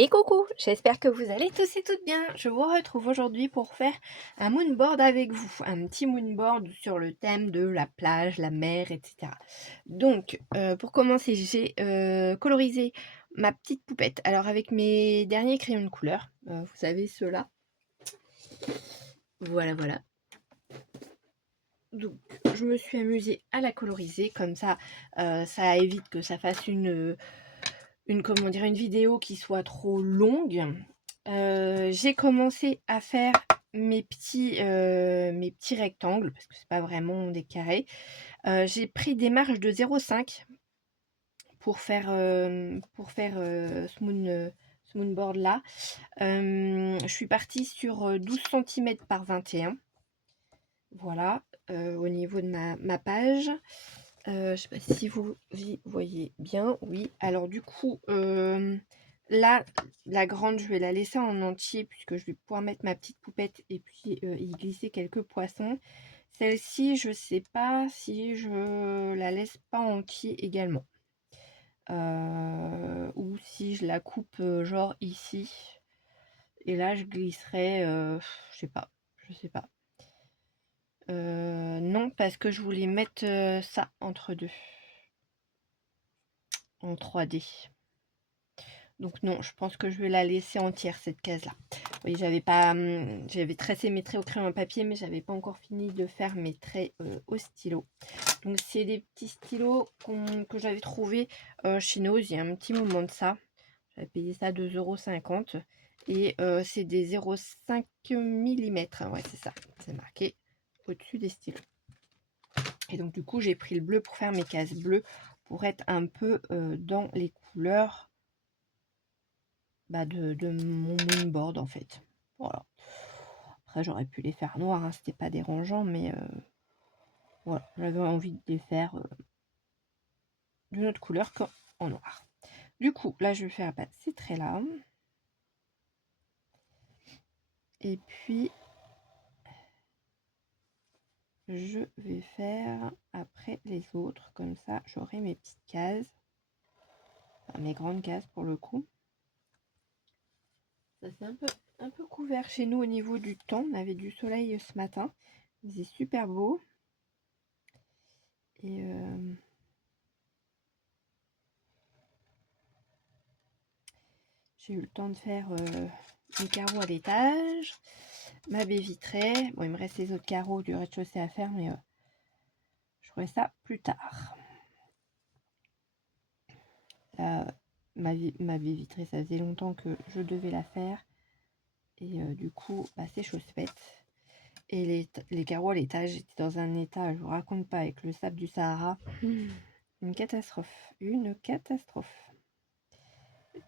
Et coucou, j'espère que vous allez tous et toutes bien. Je vous retrouve aujourd'hui pour faire un moonboard avec vous. Un petit moonboard sur le thème de la plage, la mer, etc. Donc, pour commencer, j'ai colorisé ma petite poupette. Alors, avec mes derniers crayons de couleur, vous savez, ceux-là. Voilà, voilà. Donc, je me suis amusée à la coloriser. Comme ça, ça évite que ça fasse comment dire, une vidéo qui soit trop longue. J'ai commencé à faire mes petits rectangles parce que c'est pas vraiment des carrés. J'ai pris des marges de 0,5 pour faire ce moonboard là. Je suis partie sur 12 cm par 21. Voilà, au niveau de ma page. Je sais pas si vous y voyez bien. Oui, alors du coup, là, la grande, je vais la laisser en entier puisque je vais pouvoir mettre ma petite poupette et puis y glisser quelques poissons. Celle-ci, je sais pas si je la laisse pas entier également. Ou si je la coupe genre ici. Et là, je glisserai, je sais pas, je sais pas. Non, parce que je voulais mettre ça entre deux, en 3D. Donc non, je pense que je vais la laisser entière, cette case-là. Oui, j'avais tracé mes traits au crayon à papier, mais j'avais pas encore fini de faire mes traits au stylo. Donc c'est des petits stylos que j'avais trouvé chez Nose il y a un petit moment de ça. J'avais payé ça 2,50 €. Et c'est des 0,5 mm. Ouais, c'est ça, c'est marqué au-dessus des stylos. Et donc du coup, j'ai pris le bleu pour faire mes cases bleues, pour être un peu dans les couleurs de mon moonboard en fait. Voilà. Après, j'aurais pu les faire noirs, hein, c'était pas dérangeant, mais voilà, j'avais envie de les faire d'une autre couleur qu'en noir. Du coup, là, je vais faire ces traits-là. Et puis, je vais faire après les autres. Comme ça, j'aurai mes petites cases. Enfin, mes grandes cases pour le coup. Ça c'est un peu couvert chez nous au niveau du temps. On avait du soleil ce matin. Il faisait super beau. Et j'ai eu le temps de faire mes carreaux à l'étage, ma baie vitrée. Bon, il me reste les autres carreaux du rez-de-chaussée à faire, mais je ferai ça plus tard. Là, ma baie vitrée, ça faisait longtemps que je devais la faire. Et du coup, c'est chose faite. Et les carreaux à l'étage étaient dans un état, je vous raconte pas, avec le sable du Sahara. Une catastrophe. Une catastrophe.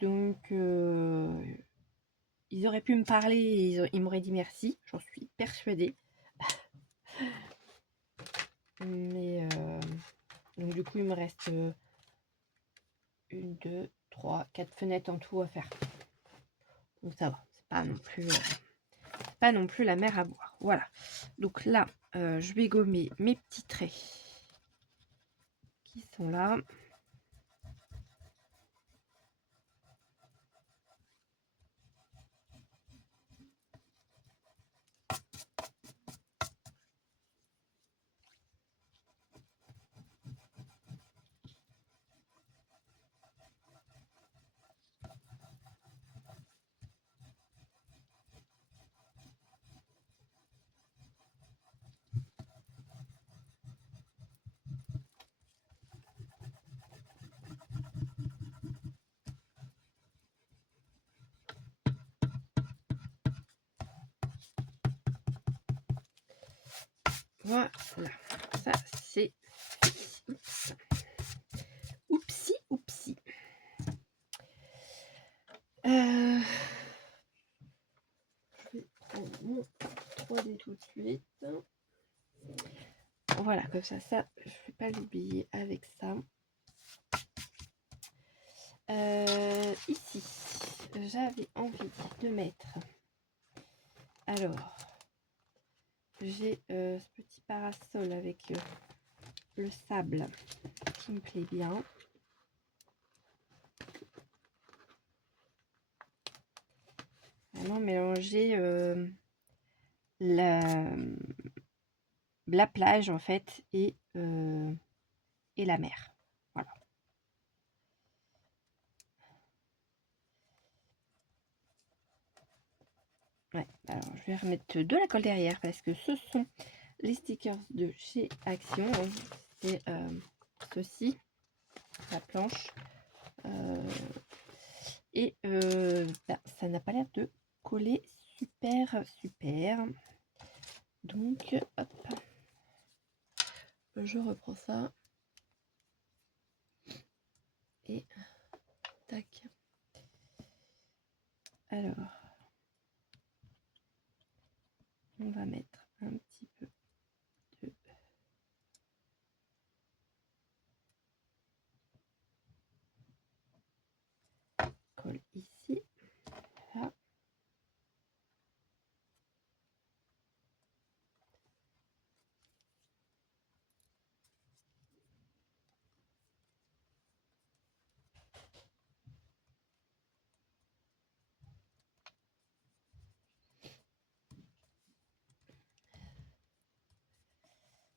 Donc, ils auraient pu me parler et ils m'auraient dit merci. J'en suis persuadée. Mais, donc du coup, il me reste 1, 2, 3, 4 fenêtres en tout à faire. Donc ça va. C'est pas non plus la mer à boire. Voilà. Donc là, je vais gommer mes petits traits qui sont là. Voilà, ça c'est oupsie, oupsie. Je vais prendre mon 3D tout de suite. Voilà, comme ça, je ne vais pas l'oublier avec ça. Ici, j'avais envie de mettre. Alors, j'ai ce petit parasol avec le sable qui me plaît bien. vraiment mélanger la, la plage en fait et la mer. Voilà. Ouais, alors je vais remettre de la colle derrière parce que ce sont les stickers de chez Action. C'est ceci, la planche. Et ça n'a pas l'air de coller super. Donc, hop, je reprends ça. Et tac. Alors, on va mettre un petit peu de colle ici. Là.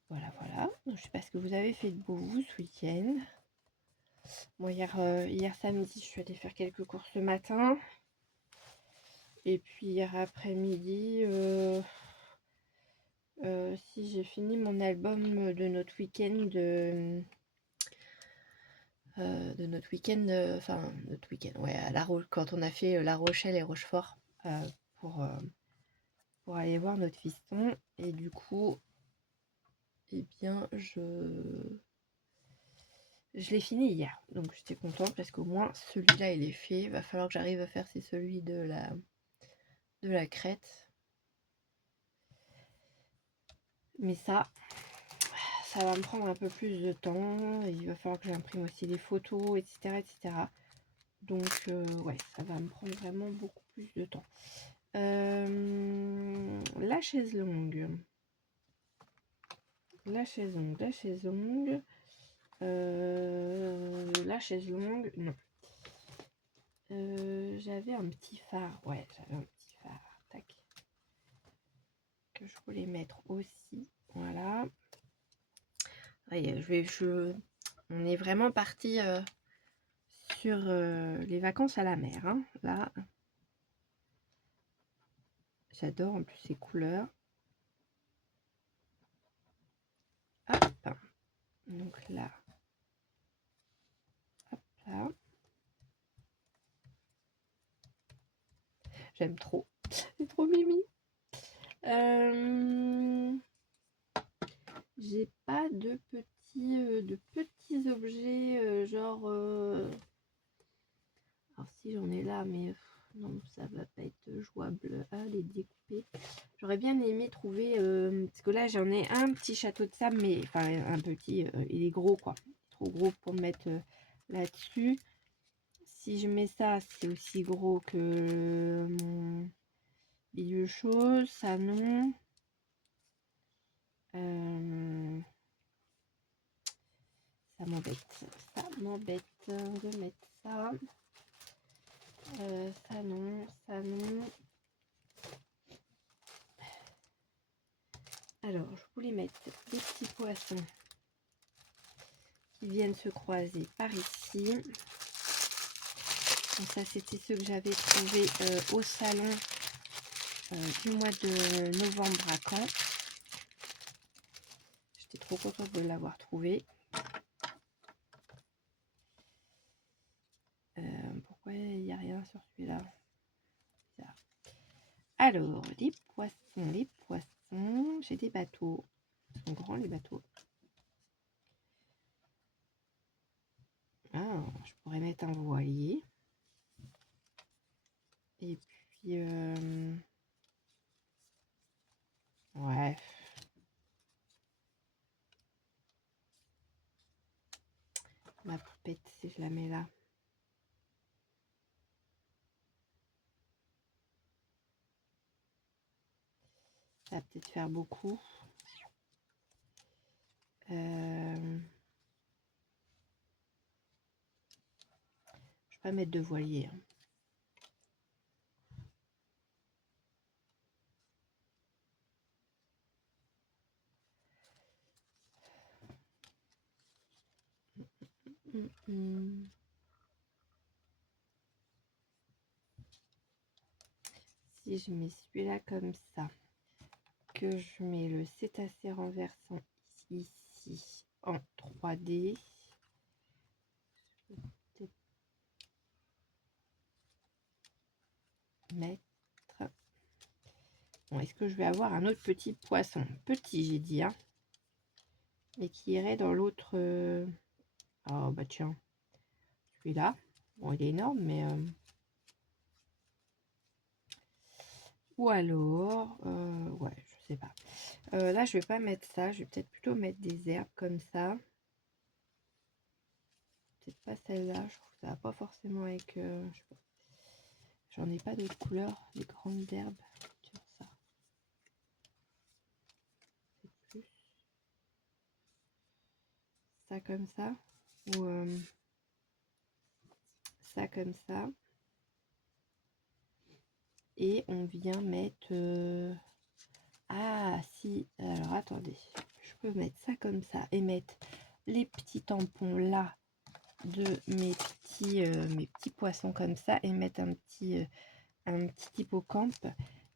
Voilà. Donc, je sais pas ce que vous avez fait de beau vous ce week-end. Moi, hier samedi, je suis allée faire quelques courses ce matin. Et puis hier après-midi, si j'ai fini mon album de notre week-end notre week-end, ouais, quand on a fait La Rochelle et Rochefort pour aller voir notre fiston. Et du coup, eh bien, je l'ai fini hier. Donc j'étais contente parce qu'au moins celui-là, il est fait. Il va falloir que j'arrive à faire, c'est celui de la crête. Mais ça va me prendre un peu plus de temps. Il va falloir que j'imprime aussi les photos, etc. Donc, ouais, ça va me prendre vraiment beaucoup plus de temps. La chaise longue. La chaise longue, non. J'avais un petit phare. Ouais, j'avais un petit phare. Tac. Que je voulais mettre aussi. Voilà. Ouais, on est vraiment parti sur les vacances à la mer. Hein. Là, j'adore en plus ces couleurs. Hop. Donc là. Hop là. J'aime trop. C'est trop mimi. J'ai pas de petits objets genre. Alors si j'en ai là, mais non, ça va pas être jouable à les découper. J'aurais bien aimé trouver parce que là j'en ai un petit château de sable, mais enfin un petit, il est gros quoi, trop gros pour mettre là-dessus. Si je mets ça, c'est aussi gros que mon milieu chose, ça non. Ça m'embête de mettre ça. Ça non. Alors, je voulais mettre des petits poissons qui viennent se croiser par ici. Donc ça, c'était ceux que j'avais trouvés au salon du mois de novembre à Caen. J'étais trop contente de l'avoir trouvé. Pourquoi il n'y a rien sur celui-là? Alors, les poissons, j'ai des bateaux. Ils sont grands les bateaux. Ah, je pourrais mettre un voilier. Et puis, ouais. Ma poupette, si je la mets là. Ça va peut-être faire beaucoup. Je vais pas mettre de voilier. Hein. si je mets celui-là comme ça, que je mets le cétacé renversant ici en 3D, mettre. Bon, est-ce que je vais avoir un autre petit poisson? Petit, j'ai dit, hein, mais qui irait dans l'autre. Oh, bah tiens, celui-là. Bon, il est énorme, mais. Ou alors, ouais, je sais pas. Là, je vais pas mettre ça. Je vais peut-être plutôt mettre des herbes comme ça. Peut-être pas celle-là. Je trouve que ça va pas forcément avec. J'en ai pas d'autres couleurs. Des grandes herbes sur ça. C'est plus ça comme ça. Ou ça comme ça. Et on vient mettre. Ah, si. Alors, attendez. Je peux mettre ça comme ça et mettre les petits tampons là de mes petits poissons comme ça et mettre un petit hippocampe.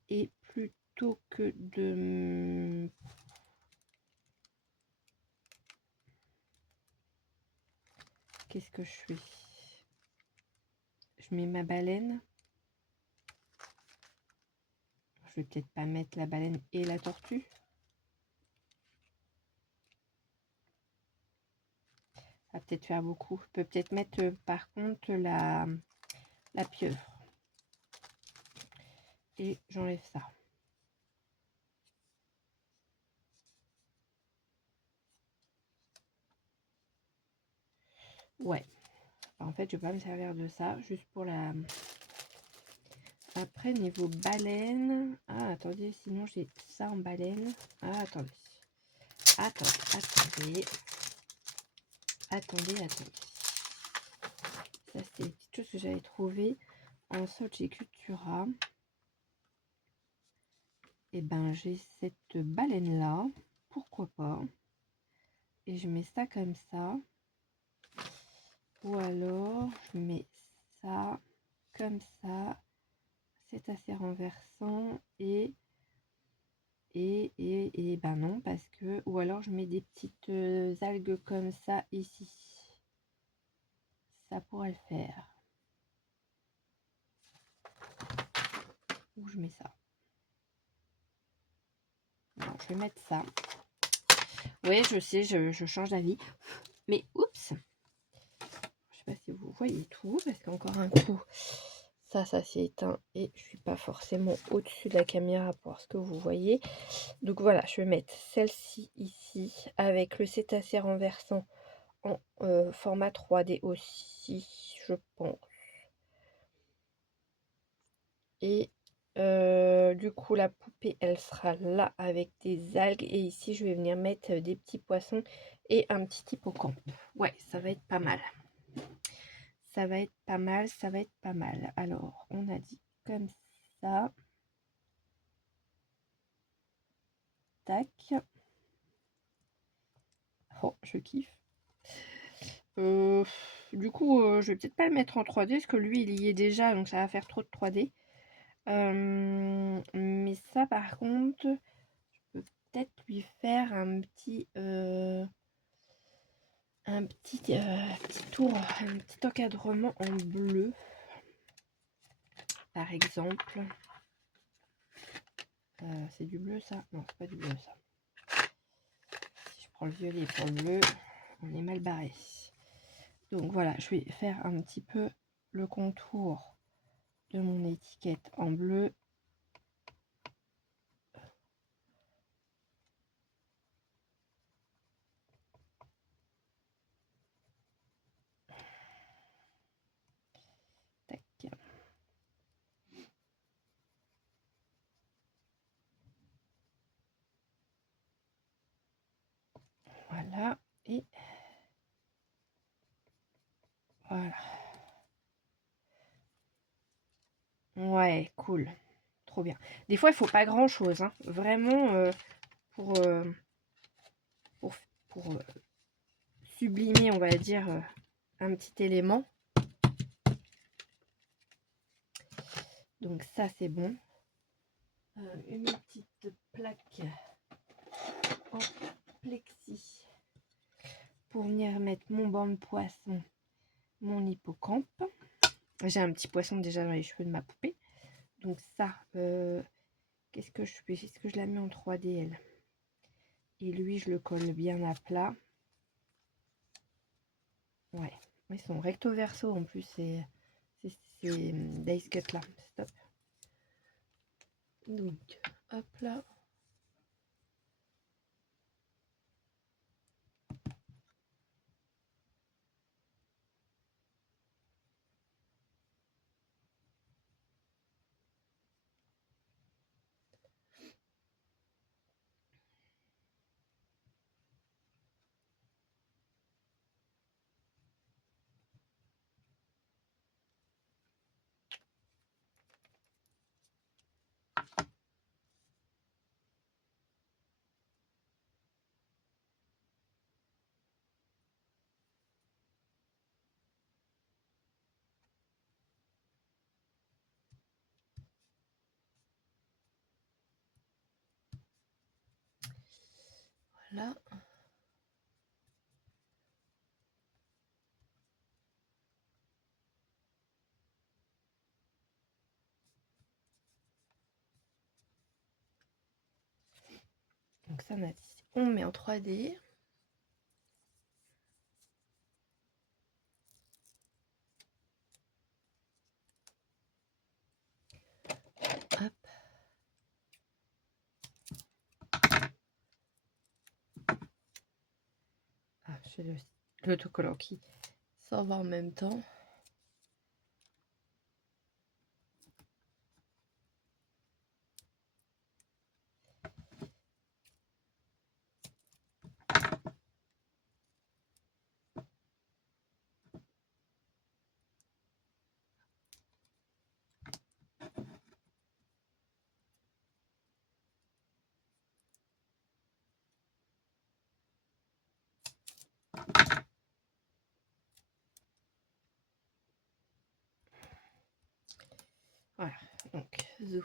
Et plutôt que de... Qu'est-ce que je fais? Je mets ma baleine. Je vais peut-être pas mettre la baleine et la tortue. Ça va peut-être faire beaucoup. Je peux peut-être mettre par contre la pieuvre. Et j'enlève ça. Ouais. En fait, je vais pas me servir de ça. Juste pour la... Après, niveau baleine... Ah, attendez, sinon j'ai ça en baleine. Ah, attendez. Attendez. Ça, c'est des petites choses que j'avais trouvées en Solche Cultura. Et ben, j'ai cette baleine-là. Pourquoi pas? Et je mets ça comme ça. Ou alors, je mets ça comme ça. C'est assez renversant. Et ben non, parce que... Ou alors, je mets des petites algues comme ça ici. Ça pourrait le faire. Où je mets ça? Non, je vais mettre ça. Oui, je sais, je change d'avis. Mais oups! Je sais pas si vous voyez tout, parce qu'encore un coup, ça s'est éteint et je suis pas forcément au-dessus de la caméra pour voir ce que vous voyez. Donc voilà, je vais mettre celle-ci ici avec le cétacé renversant en format 3D aussi, je pense. Et du coup, la poupée, elle sera là avec des algues. Et ici, je vais venir mettre des petits poissons et un petit hippocampe. Ouais, ça va être pas mal. Ça va être pas mal, ça va être pas mal. Alors, on a dit comme ça. Tac. Oh, je kiffe. Du coup, je vais peut-être pas le mettre en 3D parce que lui, il y est déjà, donc ça va faire trop de 3D. Mais ça, par contre, je peux peut-être lui faire un petit tour, un petit encadrement en bleu, par exemple. C'est du bleu, ça? Non, c'est pas du bleu, ça. Si je prends le violet pour le bleu, on est mal barré. Donc voilà, je vais faire un petit peu le contour de mon étiquette en bleu. Tac. Voilà. Et voilà. Ouais, cool. Trop bien. Des fois, il faut pas grand-chose. Hein. Vraiment, pour, pour sublimer, on va dire, un petit élément. Donc ça, c'est bon. une petite plaque en plexi pour venir mettre mon banc de poisson, mon hippocampe. J'ai un petit poisson déjà dans les cheveux de ma poupée. Donc ça, qu'est-ce que je fais? Est-ce que je la mets en 3D elle? Et lui, je le colle bien à plat. Ouais, ils sont recto verso en plus, c'est Dice Cut là, stop. Donc, hop là. Voilà. Donc ça, on met en 3D. Hop. Ah, j'ai l'autocollant qui s'en va en même temps. Voilà, donc zou.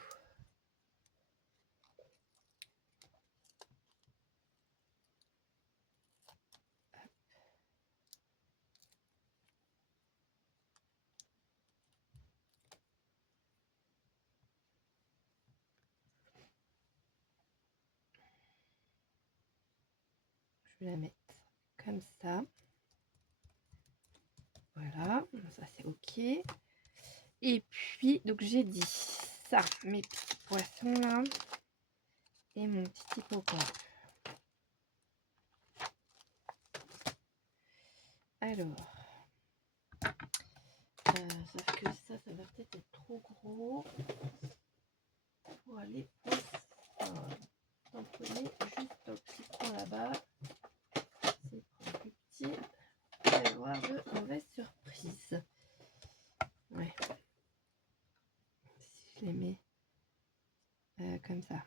Je vais la mettre comme ça. Voilà, ça c'est ok. Et puis, donc j'ai dit ça, mes petits poissons là, et mon petit hippocampe. Alors, sauf que ça va peut-être être trop gros pour aller tamponner juste au petit coin là-bas. C'est plus petit. Il va y avoir de mauvaises surprises. Ouais. Si je les mets comme ça.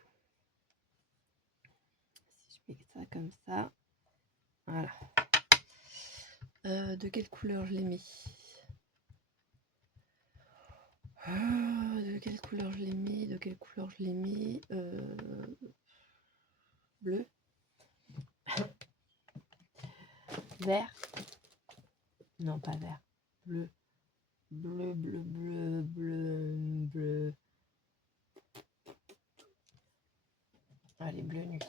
Si je mets ça comme ça. Voilà. De quelle couleur je les mets? De quelle couleur je l'ai mis? De quelle couleur je l'ai mis? Bleu. Vert. Non, pas vert. Bleu. Bleu, bleu, bleu, bleu, bleu. Allez, bleu nuit.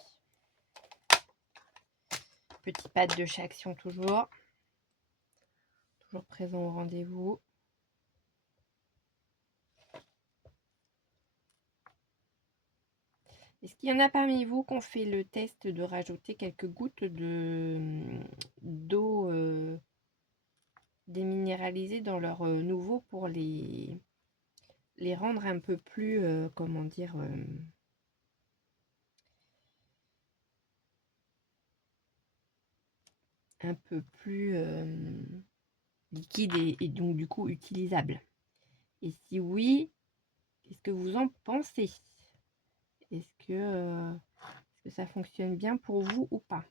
Petit pad de chez Action toujours. Toujours présent au rendez-vous. Est-ce qu'il y en a parmi vous qui ont fait le test de rajouter quelques gouttes d'eau déminéralisée dans leur nouveau pour les rendre un peu plus, comment dire, un peu plus liquide et donc du coup utilisable? Et si oui, qu'est-ce que vous en pensez? Est-ce que ça fonctionne bien pour vous ou pas?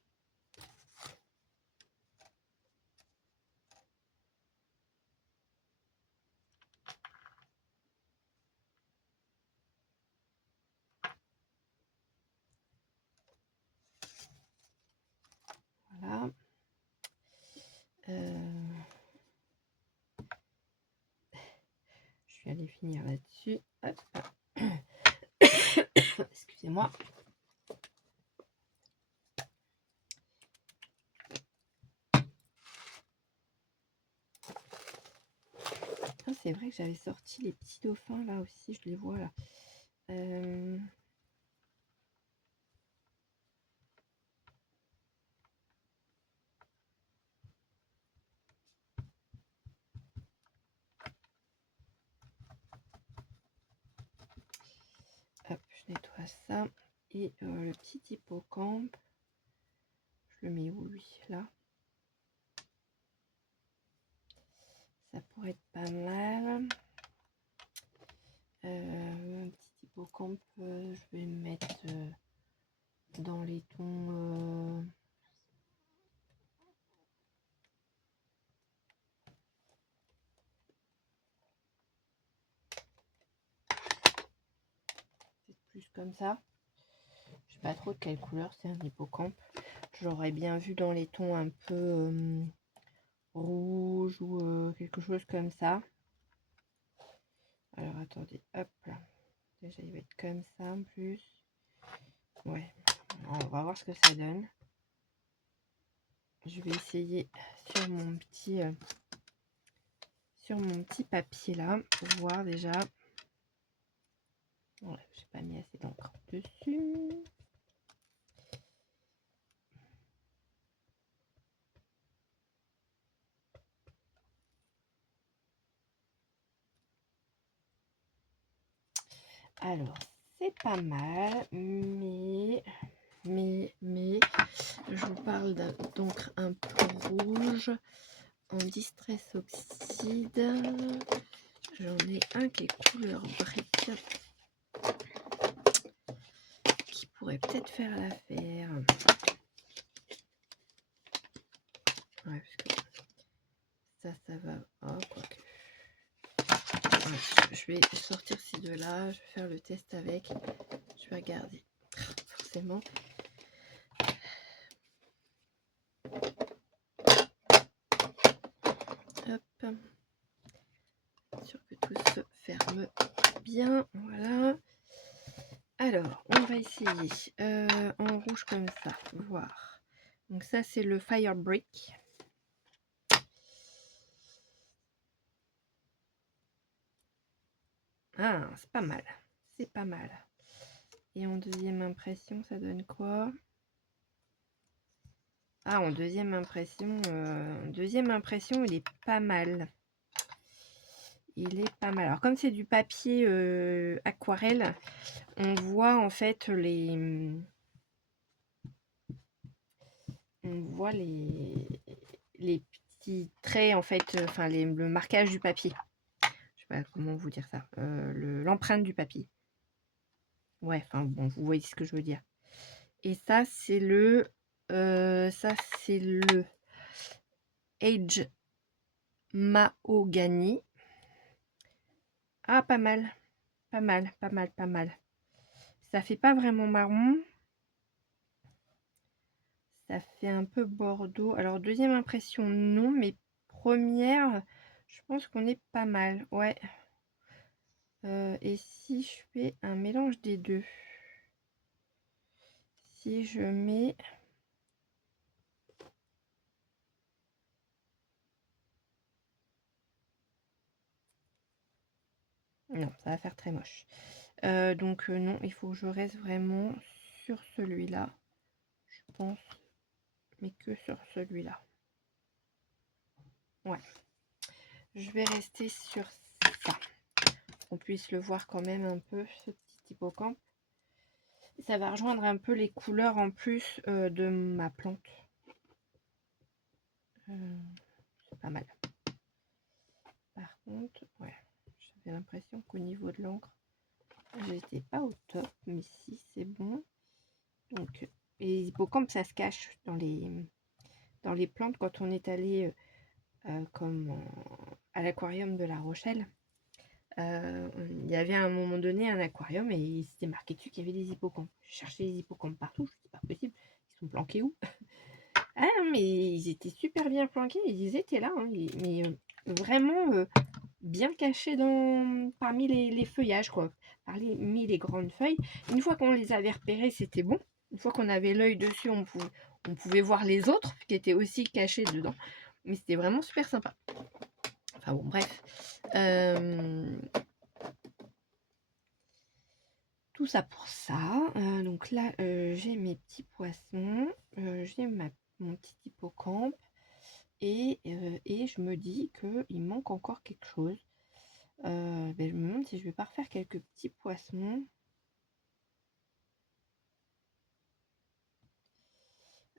Voilà. Je vais aller finir là-dessus. Excusez-moi. Ah, c'est vrai que j'avais sorti les petits dauphins là aussi, je les vois là. Hop, je nettoie ça. Et le petit hippocampe, je le mets où lui? Là. Ça pourrait être pas mal. Un petit hippocampe, je vais mettre dans les tons... peut-être plus comme ça. Je sais pas trop de quelle couleur c'est un hippocampe. J'aurais bien vu dans les tons un peu rouge ou quelque chose comme ça. Alors attendez, hop là. Déjà il va être comme ça en plus. Ouais, on va voir ce que ça donne. Je vais essayer sur mon petit papier là pour voir déjà. Ouais, j'ai pas mis assez d'encre dessus. Alors, c'est pas mal, mais je vous parle d'encre un peu rouge en distress oxyde. J'en ai un qui est couleur brique qui pourrait peut-être faire l'affaire. Ouais, parce que ça va. Oh, quoique. Ouais, je vais sortir ces deux-là, je vais faire le test avec. Je vais regarder. Forcément. Hop. Sûr que tout se ferme bien. Voilà. Alors, on va essayer en rouge comme ça, voir. Donc ça, c'est le Fire Brick. Ah, c'est pas mal. C'est pas mal. Et en deuxième impression, ça donne quoi? Ah, en deuxième impression, il est pas mal. Il est pas mal. Alors, comme c'est du papier aquarelle, on voit en fait les petits traits en fait, enfin le marquage du papier. Je sais pas comment vous dire ça. L'empreinte du papier. Ouais, enfin bon, vous voyez ce que je veux dire. Et ça c'est le Age Mahogany. Ah, pas mal, pas mal, pas mal, pas mal. Ça fait pas vraiment marron. Ça fait un peu bordeaux. Alors deuxième impression non, mais première, je pense qu'on est pas mal. Ouais. Et si je fais un mélange des deux, si je mets non, ça va faire très moche. Donc non, il faut que je reste vraiment sur celui-là, je pense, mais que sur celui-là. Ouais, je vais rester sur ça. On puisse le voir quand même un peu, ce petit hippocampe. Ça va rejoindre un peu les couleurs en plus de ma plante. C'est pas mal. Par contre, ouais, j'avais l'impression qu'au niveau de l'encre, j'étais pas au top, mais si c'est bon. Donc, et les hippocampes, ça se cache dans les plantes quand on est allé comme à l'aquarium de La Rochelle. Il y avait à un moment donné un aquarium et il s'était marqué dessus qu'il y avait des hippocampes. Je cherchais les hippocampes partout, je me dis pas possible, ils sont planqués où? Ah non, mais ils étaient super bien planqués, ils étaient là, hein, mais vraiment bien cachés parmi les feuillages, quoi. Parmi les grandes feuilles. Une fois qu'on les avait repérés, c'était bon. Une fois qu'on avait l'œil dessus, on pouvait voir les autres qui étaient aussi cachés dedans. Mais c'était vraiment super sympa. Enfin bon, bref. Tout ça pour ça. Donc là, j'ai mes petits poissons. J'ai mon petit hippocampe. Et je me dis qu'il manque encore quelque chose. Je me demande si je vais pas refaire quelques petits poissons.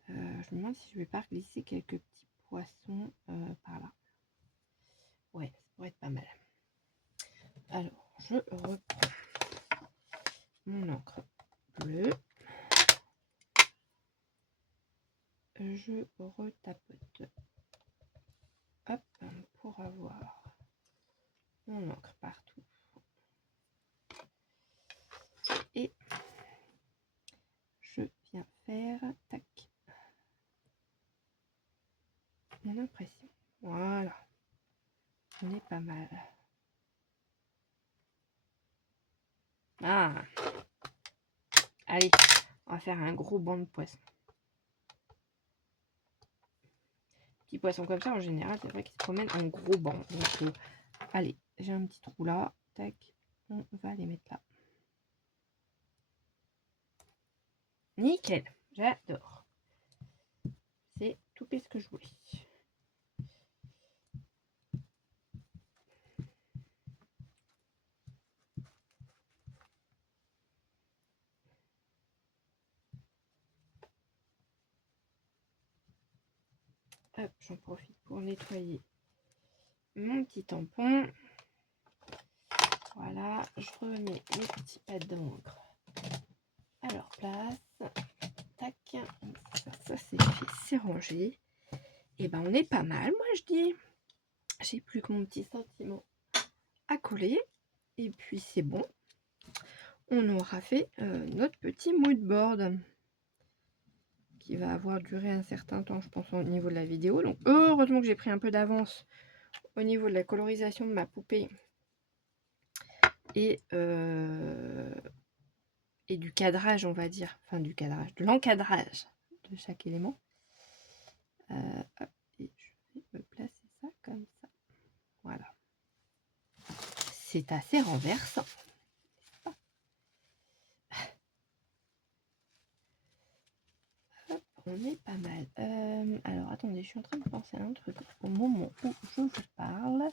Je me demande si je vais pas glisser quelques petits poissons par là. Ouais, ça pourrait être pas mal. Alors, je reprends mon encre bleue. Je retapote. Hop, pour avoir mon encre partout. Et je viens faire tac mon impression. Voilà, on est pas mal. Ah, allez, on va faire un gros banc de poissons. Petits poissons comme ça, en général, c'est vrai qu'ils se promènent en gros banc. Donc, allez, j'ai un petit trou là. Tac, on va les mettre là. Nickel, j'adore. C'est tout ce que je voulais. Hop, j'en profite pour nettoyer mon petit tampon. Voilà, je remets mes petits pads d'encre à leur place. Tac, ça c'est fait, c'est rangé. Et ben on est pas mal, moi je dis. J'ai plus que mon petit sentiment à coller. Et puis c'est bon. On aura fait notre petit mood board qui va avoir duré un certain temps, je pense, au niveau de la vidéo. Donc heureusement que j'ai pris un peu d'avance au niveau de la colorisation de ma poupée et du cadrage, on va dire. Enfin, du cadrage, de l'encadrage de chaque élément. Hop, et je vais me placer ça comme ça. Voilà. C'est assez renversant. Hop, on est pas mal. Alors, attendez, je suis en train de penser à un truc au moment où je vous parle.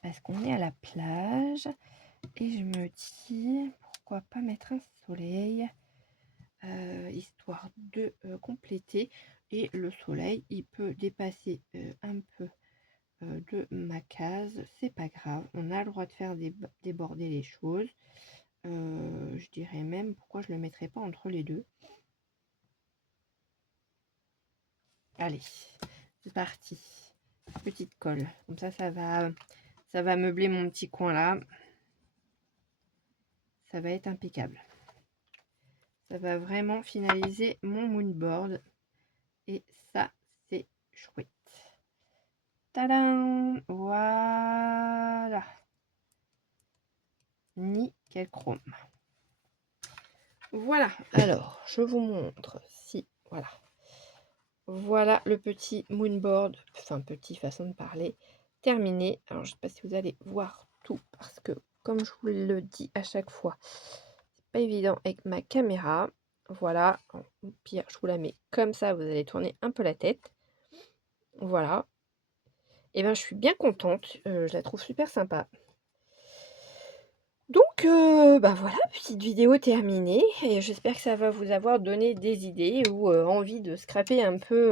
Parce qu'on est à la plage. Et je me dis, pourquoi pas mettre un soleil, histoire de compléter. Et le soleil, il peut dépasser un peu de ma case, c'est pas grave, on a le droit de faire déborder les choses. Je dirais même pourquoi je le mettrais pas entre les deux. Allez, c'est parti. Petite colle, comme ça va meubler mon petit coin là. Ça va être impeccable. Ça va vraiment finaliser mon moonboard. Et ça, c'est chouette. Tadam! Voilà. Nickel chrome. Voilà, alors je vous montre si, voilà. Voilà le petit moonboard, enfin petit façon de parler, terminé. Alors je ne sais pas si vous allez voir tout parce que comme je vous le dis à chaque fois, c'est pas évident avec ma caméra. Voilà, au pire je vous la mets comme ça, vous allez tourner un peu la tête. Voilà. Et ben je suis bien contente, je la trouve super sympa. Donc, bah voilà, petite vidéo terminée et j'espère que ça va vous avoir donné des idées ou envie de scraper un peu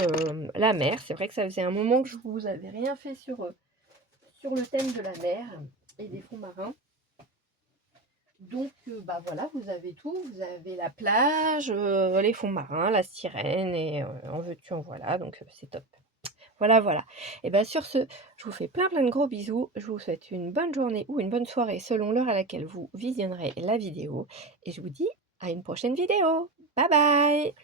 la mer. C'est vrai que ça faisait un moment que je vous avais rien fait sur le thème de la mer et des fonds marins. Donc, bah voilà, vous avez tout. Vous avez la plage, les fonds marins, la sirène et en veux-tu, en voilà. Donc, c'est top. Voilà, voilà. Et bien sur ce, je vous fais plein de gros bisous. Je vous souhaite une bonne journée ou une bonne soirée selon l'heure à laquelle vous visionnerez la vidéo. Et je vous dis à une prochaine vidéo. Bye bye!